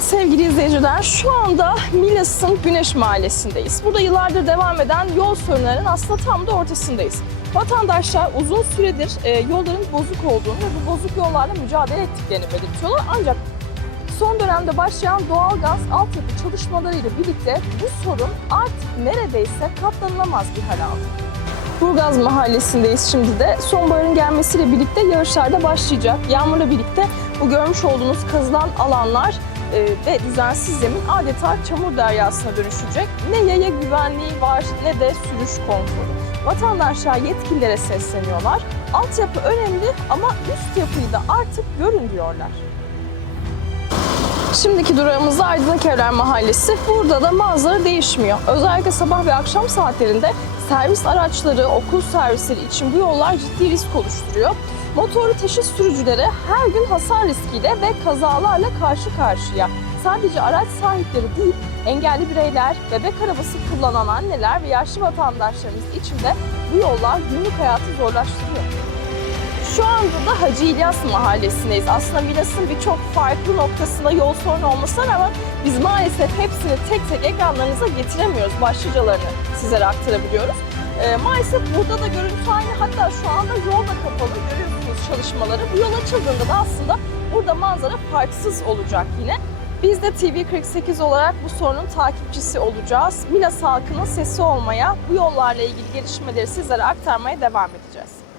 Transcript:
sevgili izleyiciler, şu anda Milas'ın Güneş Mahallesi'ndeyiz. Burada yıllardır devam eden yol sorunlarının aslında tam da ortasındayız. Vatandaşlar uzun süredir e, yolların bozuk olduğunu ve bu bozuk yollarla mücadele ettiklerini belirtiyorlar. Ancak son dönemde başlayan doğalgaz altyapı çalışmalarıyla birlikte bu sorun artık neredeyse katlanılamaz bir hal aldı. Burgaz Mahallesi'ndeyiz şimdi de. Sonbaharın gelmesiyle birlikte yağışlar da başlayacak. Yağmurla birlikte bu görmüş olduğunuz kazılan alanlar e, ve düzensiz zemin adeta çamur deryasına dönüşecek. Ne yaya güvenliği var ne de sürüş konforu. Vatandaşlar yetkililere sesleniyorlar. Altyapı önemli ama üst yapıyı da artık görün diyorlar. Şimdiki durağımız da Aydınlık Mahallesi. Burada da manzara değişmiyor. Özellikle sabah ve akşam saatlerinde servis araçları, okul servisleri için bu yollar ciddi risk oluşturuyor. Motorlu taşıt sürücüleri her gün hasar riskiyle ve kazalarla karşı karşıya. Sadece araç sahipleri değil, engelli bireyler, bebek arabası kullanan anneler ve yaşlı vatandaşlarımız için de bu yollar günlük hayatı zorlaştırıyor. Şu anda da Hacı İlyas Mahallesi'ndeyiz. Aslında Milas'ın birçok farklı noktasında yol sorunu olmasına rağmen biz maalesef hepsini tek tek ekranlarınıza getiremiyoruz. Başlıcalarını sizlere aktarabiliyoruz. Ee, maalesef burada da görüntü aynı. Hatta şu anda yol da kapalı. Görüyorsunuz çalışmaları. Bu yol açıldığında da aslında burada manzara farksız olacak yine. Biz de TV48 olarak bu sorunun takipçisi olacağız. Milas halkının sesi olmaya, bu yollarla ilgili gelişmeleri sizlere aktarmaya devam edeceğiz.